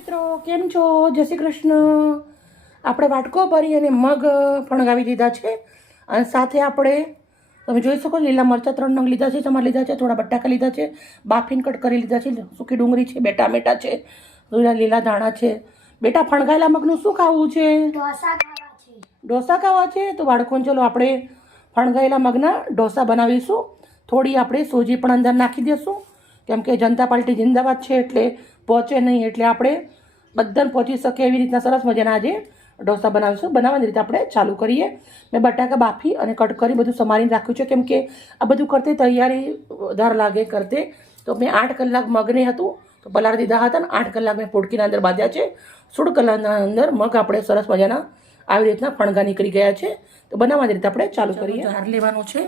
મિત્રો કેમ છો? જય શ્રી કૃષ્ણ. આપણે વાટકો ભરી અને મગ ફણગાવી દીધા છે અને સાથે આપણે તમે જોઈ શકો લીલા મરચાં 3 નંગ લીધા છે, ચમા લીધા છે, થોડા બટાકા લીધા છે, બાફીને કટ કરી લીધા છે, સૂકી ડુંગળી છે, બે ટામેટા છે, લીલા ધાણા છે. બેટા ફણગાયેલા મગનું શું ખાવું છે? ઢોસા ખાવા છે. તો બાળકોને ચલો આપણે ફણગાયેલા મગના ઢોસા બનાવીશું. થોડી આપણે સોજી પણ અંદર નાખી દઈશું કેમ કે જનતા પાર્ટી જિંદાબાદ છે એટલે પહોંચે નહીં, એટલે આપણે બધાને પહોંચી શકે એવી રીતના સરસ મજાના આજે ઢોસા બનાવીશું. બનાવવાની રીતે આપણે ચાલુ કરીએ. મેં બટાકા બાફી અને કટ કરી બધું સમારીને રાખ્યું છે કેમ કે આ બધું કરતે તૈયારી વધારે લાગે કરતે. તો મેં 8 કલાક મગને હતું તો પલાળી દીધા હતા ને 8 કલાક મેં પોટકીના અંદર બાંધ્યા છે. 16 કલાકના અંદર મગ આપણે સરસ મજાના આવી રીતના ફણગા નીકળી ગયા છે. તો બનાવવાની રીતે આપણે ચાલુ કરીએ. જાર લેવાનું છે,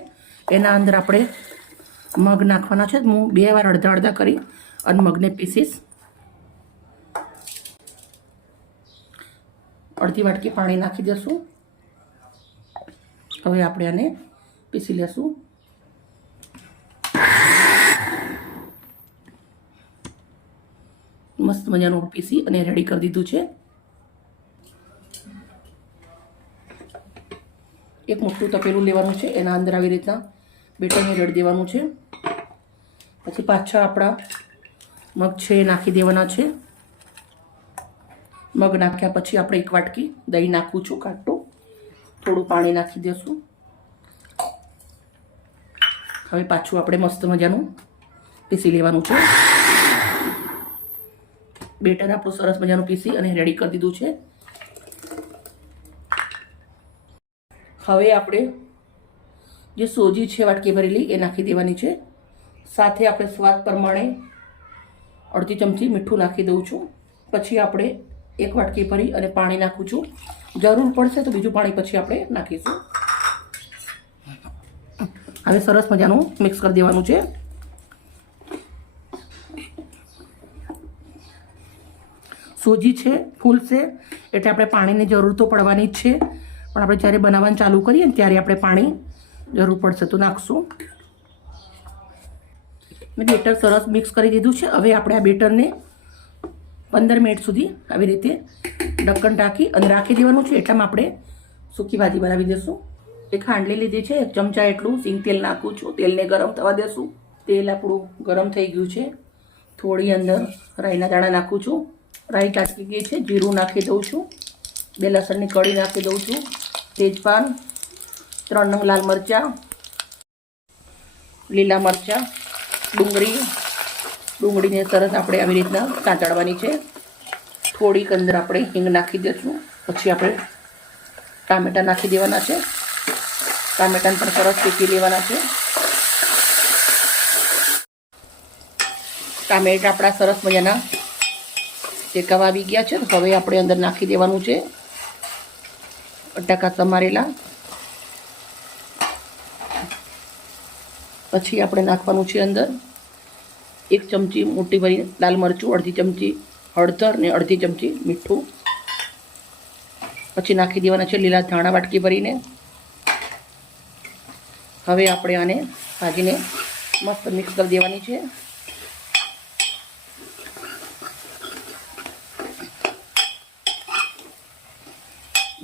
એના અંદર આપણે મગ નાખવાના છે. હું 2 વાર અડધા અડધા કરી અને મગને પીસીસ. અડધી વાટકી પાણી નાખી દઈશું. હવે આપણે આને પીસી લેશું. મસ્ત મજાનું પીસી અને રેડી કરી દીધું છે. એક મોટું તપેલું લેવાનું છે, એના અંદર આવી રીતના બેટરને રેડી દેવાનું છે. પછી પાછા આપણા મગ છે એ નાખી દેવાના છે. મગ નાખ્યા પછી આપણે 1 વાટકી દહીં નાખું છું કાઢું, થોડું પાણી નાખી દઈશું. હવે પાછું આપણે મસ્ત મજાનું પીસી લેવાનું છે. બેટર આપણું સરસ મજાનું પીસી અને રેડી કરી દીધું છે. હવે આપણે જે સોજી છે વાટકી ભરેલી એ નાખી દેવાની છે. સાથે આપણે સ્વાદ પ્રમાણે અડધી ચમચી મીઠું નાખી દઉં છું. પછી આપણે 1 વાટકી ભરી અને પાણી નાખું છું. જરૂર પડશે તો બીજું પાણી પછી આપણે નાખીશું. હવે સરસ મજાનું મિક્સ કરી દેવાનું છે. સોજી છે ફૂલશે એટલે આપણે પાણીની જરૂર તો પડવાની જ છે, પણ આપણે જ્યારે બનાવવાનું ચાલુ કરીએ ને ત્યારે આપણે પાણી જરૂર પડશે તો નાખશું. મેં બેટર સરસ મિક્સ કરી દીધું છે. હવે આપણે આ બેટરને 15 મિનિટ સુધી આવી રીતે ઢક્કન ઢાંકી અને રાખી દેવાનું છે. એટલામાં આપણે સૂકી ભાજી બનાવી દઈશું. એક ખાંડલી લીધી છે, 1 ચમચા એટલું સિંગ તેલ નાખું છું. તેલને ગરમ થવા દેશું. તેલ આપણું ગરમ થઈ ગયું છે. થોડી અંદર રાઈના દાણા નાખું છું. રાઈ ટાટકી ગઈ છે. જીરું નાખી દઉં છું. 2 લસણની કળી નાખી દઉં છું. તેજપાન, 3 નંગ લાલ મરચાં, લીલા મરચાં, ડુંગળીને સરસ આપણે આવી રીતના સાંતળવાની છે. થોડીક અંદર આપણે હિંગ નાખી દઈશું. પછી આપણે ટામેટાં નાખી દેવાના છે. ટામેટાને પણ સરસ શેકી લેવાના છે. ટામેટા આપણા સરસ મજાના શેકાવા આવી ગયા છે. હવે આપણે અંદર નાખી દેવાનું છે બટાકા સમારેલા. પછી આપણે નાખવાનું છે અંદર 1 ચમચી મોટી ભરી લાલ મરચું, અડધી ચમચી હળદર ને અડધી ચમચી મીઠું. પછી નાખી દેવાના છે લીલા ધાણા વાટકી ભરીને. હવે આપણે આને ભાજીને મસ્ત મિક્સ કરી દેવાની છે.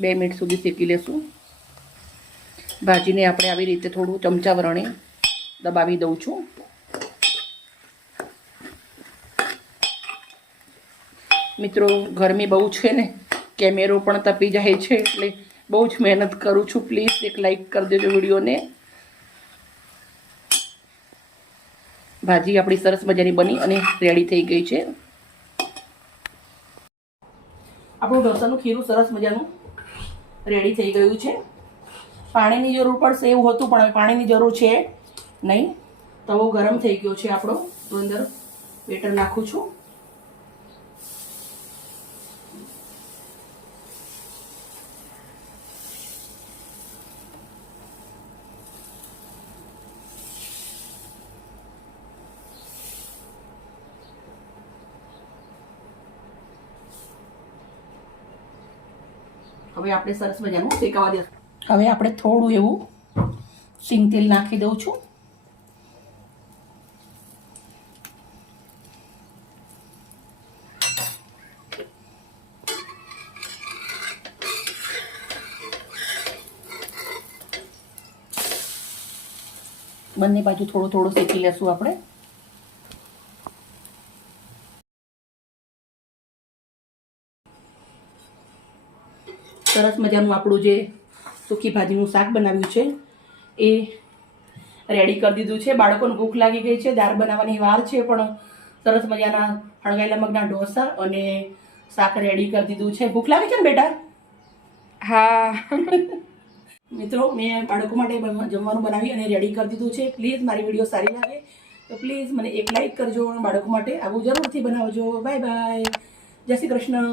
બે મિનિટ સુધી શેકી લેશું. ભાજીને આપણે આવી રીતે થોડું ચમચા વરણે દબાવી દઉં છું. મિત્રો ગરમી બહુ છે ને, કેમેરો પણ તપી જાય છે એટલે બહુ જ મહેનત કરું છું. પ્લીઝ એક લાઈક કરી દેજો વિડીયોને. ભાજી આપણી સરસ મજાની બની અને રેડી થઈ ગઈ છે. આપણું ઢોસાનું ખીરું સરસ મજાનું રેડી થઈ ગયું છે. પાણીની જરૂર પડશે એવું હતું પણ હવે પાણીની જરૂર છે નહીં. તવો ગરમ થઈ ગયો છે આપણો. તો અંદર બેટર નાખું છું. હવે આપણે સરસ મજાનું શેકાવા દઈશું. હવે આપણે થોડું એવું સિંગ તેલ નાખી દઉં છું. બંને બાજુ થોડું થોડું શેકી લેશું આપણે. સરસ મજાનું આપણું જે સૂકી ભાજીનું શાક બનાવ્યું છે એ રેડી કરી દીધું છે. બાળકોને ભૂખ લાગી ગઈ છે, દાળ બનાવવાની વાર છે, પણ સરસ મજાના ફણગાયેલા મગના ઢોસા અને શાક રેડી કરી દીધું છે. ભૂખ લાગે છે ને બેટા? હા. મિત્રો, મેં બાળકો માટે જમવાનું બનાવી અને રેડી કરી દીધું છે. પ્લીઝ મારી વિડીયો સારી લાગે તો પ્લીઝ મને એક લાઈક કરજો. બાળકો માટે આવું જરૂરથી બનાવજો. Bye bye. જય શ્રી કૃષ્ણ.